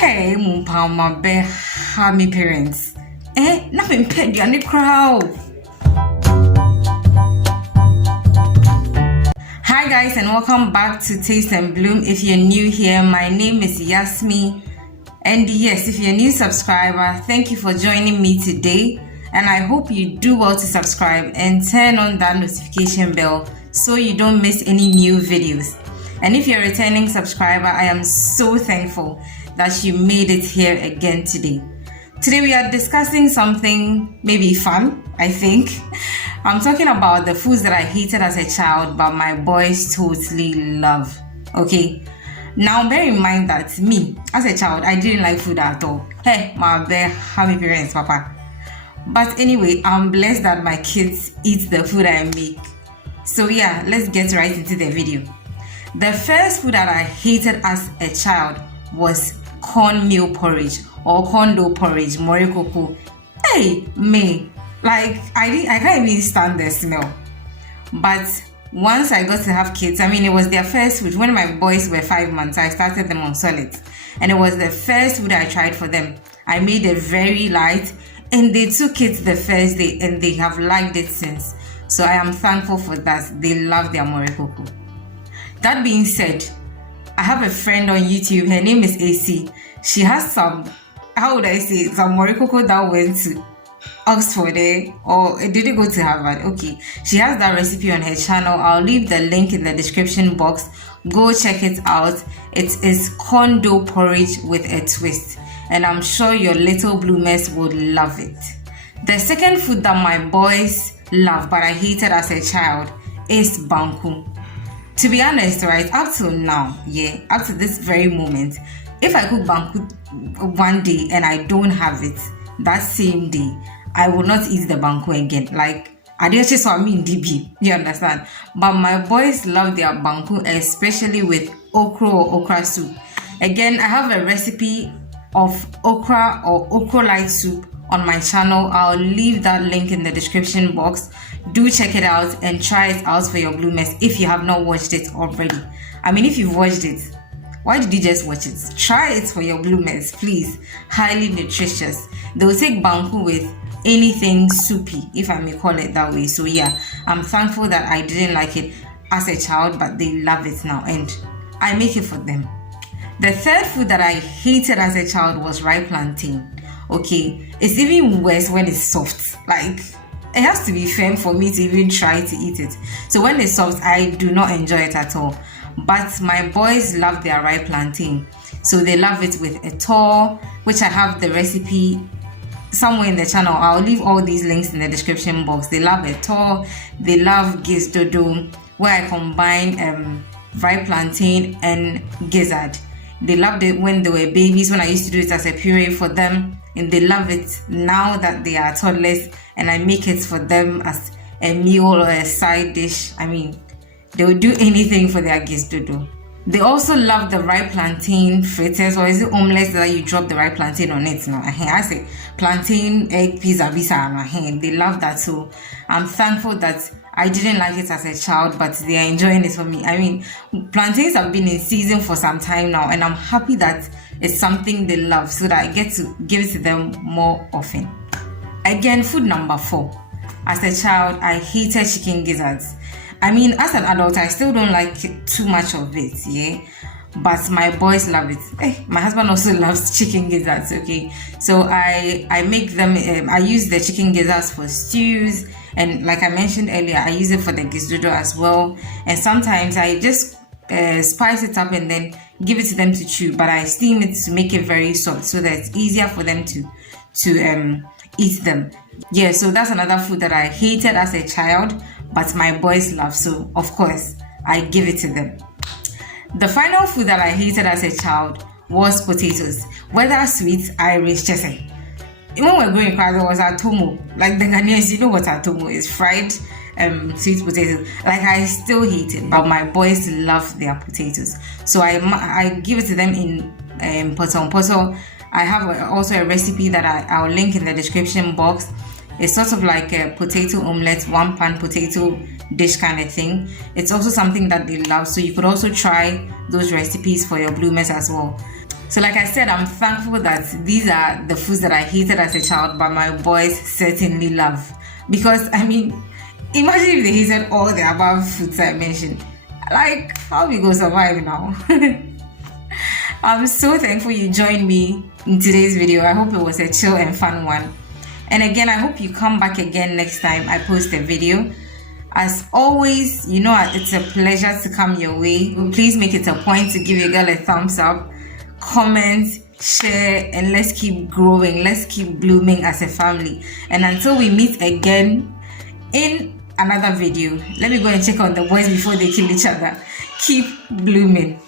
Hey, Mumpama be hami parents. Nothing ped you the crowd. Hi guys, and welcome back to Taste and Bloom. If you're new here, my name is Yasmi. And yes, if you're a new subscriber, thank you for joining me today. And I hope you do well to subscribe and turn on that notification bell so you don't miss any new videos. And if you're a returning subscriber, I am so thankful that you made it here again today. Today we are discussing something maybe fun, I think. I'm talking about the foods that I hated as a child, but my boys totally love. Okay. Now bear in mind that me, as a child, I didn't like food at all. Hey, my very happy parents, papa. But anyway, I'm blessed that my kids eat the food I make. So yeah, let's get right into the video. The first food that I hated as a child was cornmeal porridge or cornmeal porridge, morikoko. Hey, me, like I can't even stand the smell. But once I got to have kids, it was their first food. When my boys were 5 months, I started them on solids, and it was the first food I tried for them. I made it very light, and they took it the first day, and they have liked it since. So I am thankful for that. They love their morikoko. That being said, I have a friend on YouTube. Her name is AC. She has some, how would I say, some morikoko that went to Oxford, or did it go to Harvard? Okay, she has that recipe on her channel. I'll leave the link in the description box. Go check it out. It is cornmeal porridge with a twist, and I'm sure your little bloomers would love it. The second food that my boys love but I hated as a child is banku. To be honest, right, up till now, up to this very moment, if I cook banku one day and I don't have it that same day, I will not eat the banku again. Like, I just saw me in DB, you understand? But my boys love their banku, especially with okra or okra soup. Again, I have a recipe of okra or okra light soup on my channel. I'll leave that link in the description box. Do check it out and try it out for your bloomers if you have not watched it already. If you've watched it, why did you just watch it? Try it for your bloomers, please. Highly nutritious. They'll take banku with anything soupy, if I may call it that way. So yeah, I'm thankful that I didn't like it as a child, but they love it now, and I make it for them. The third food that I hated as a child was ripe plantain. Okay, it's even worse when it's soft. Like, it has to be firm for me to even try to eat it. So when it's soft, I do not enjoy it at all. But my boys love their ripe plantain. So they love it with a tour, which I have the recipe somewhere in the channel. I'll leave all these links in the description box. They love a tour. They love gizzards, where I combine ripe plantain and gizzard. They loved it when they were babies, when I used to do it as a puree for them. And they love it now that they are toddlers, and I make it for them as a meal or a side dish. They would do anything for their gizzards. They also love the ripe plantain fritters, or is it omelets that you drop the ripe plantain on it? No, I say plantain egg pizza visa. They love that. So I'm thankful that I didn't like it as a child, but they are enjoying it for me. Plantains have been in season for some time now, and I'm happy that it's something they love, so that I get to give it to them more often. Again, food number 4. As a child, I hated chicken gizzards. As an adult, I still don't like too much of it, but my boys love it. My husband also loves chicken gizzards, okay? So I make them, I use the chicken gizzards for stews, and like I mentioned earlier, I use it for the gizzard as well. And sometimes I just spice it up and then give it to them to chew, but I steam it to make it very soft so that it's easier for them to eat them. So that's another food that I hated as a child, but my boys love, so of course I give it to them. The final food that I hated as a child was potatoes, whether sweet, Irish, just say. When we were growing up, there was atomo. Like the Ghanaians, you know what atomo is? Fried sweet potatoes. Like, I still hate it, but my boys love their potatoes, so I give it to them in poto. I have also a recipe that I'll link in the description box. It's sort of like a potato omelette, one pan potato dish kind of thing. It's also something that they love, so you could also try those recipes for your bloomers as well. So like I said, I'm thankful that these are the foods that I hated as a child, but my boys certainly love. Because I mean, imagine if they hated all the above foods I mentioned. Like, how we go survive now? I'm so thankful you joined me in today's video. I hope it was a chill and fun one. And again, I hope you come back again next time I post a video. As always, you know it's a pleasure to come your way. Please make it a point to give your girl a thumbs up, comment, share, and let's keep growing. Let's keep blooming as a family. And until we meet again in another video, let me go and check on the boys before they kill each other. Keep blooming.